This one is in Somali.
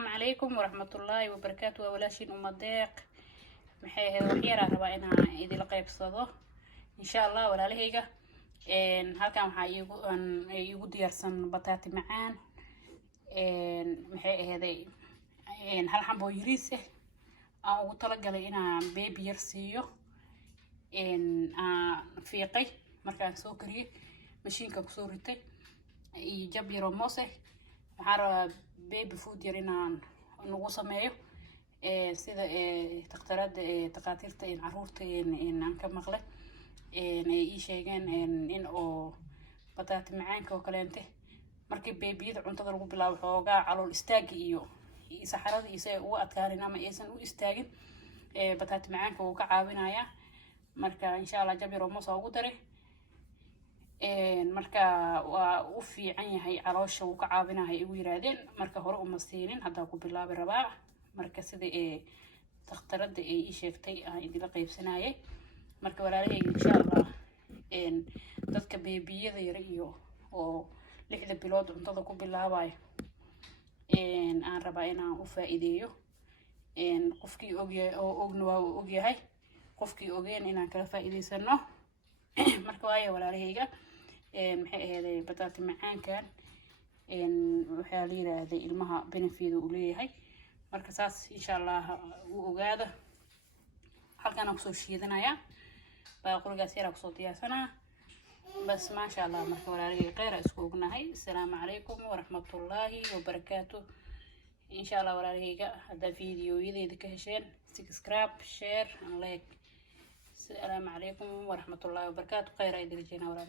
السلام عليكم ورحمة الله وبركاته. ولاشين أمديق محي هذا وحيرة ربا إنا إذا لقيب صدو إن شاء الله ولا لهيجا إن هالكام هايجو أن يجو ديارسن بطاطي معان إن محي هذا إن هالحبو يريسه أو طلق لي إنا بيبي يرسيو إن فيقي مركان سكري ماشين كسورتي يجيب يرموسه حار بيبي فود يرينا نقص مايو سيدا تقترد تقاتيرتا إن عرورتا إن أنك مغلق إن إيشيغان إن أو بطاطي معانك وكلامته markii beebiyada cuntada lagu bilaabo xoogaa calool istaagi iyo saxarada isa u adkaanina ma aysan u istaagin bataati macaanka uu ka caawinaya marka insha Allah jabiro ma soo ugu daray marka waa u fiican yahay caloosha uu ka caawinayo igu yiraahdeen marka hore uma siinin hadda ku bilaabi rabaa marka sida takhtarada ay ii sheegtay aan idila qaybsanayay marka walaalahey insha Allah dadka beebiyada yar iyo oo lixda bilood cuntada ku bilaabayo aan rabaa inaan u faa'iideeyo qofkii ogyahay oo ogna waa ogyahay qofkii ogeen inaan kala faa'iideysano marka waaya walaalaheyga maxay ahayd bataati macaankan waxa la yiraahday ilmaha benefit uu leeyahay marka saas insha Allah uu ogaado halkan aan soo shiidanaya baaqurigaas yar ku soo diyaarsanaa بس ما شاء الله مرحبا عليكم غير اسكوغنا هاي السلام عليكم ورحمة الله وبركاته إن شاء الله وراء هذا فيديو إذا كهشين سبسكرايب شير لايك السلام عليكم ورحمة الله وبركاته غير إذا جينا وراء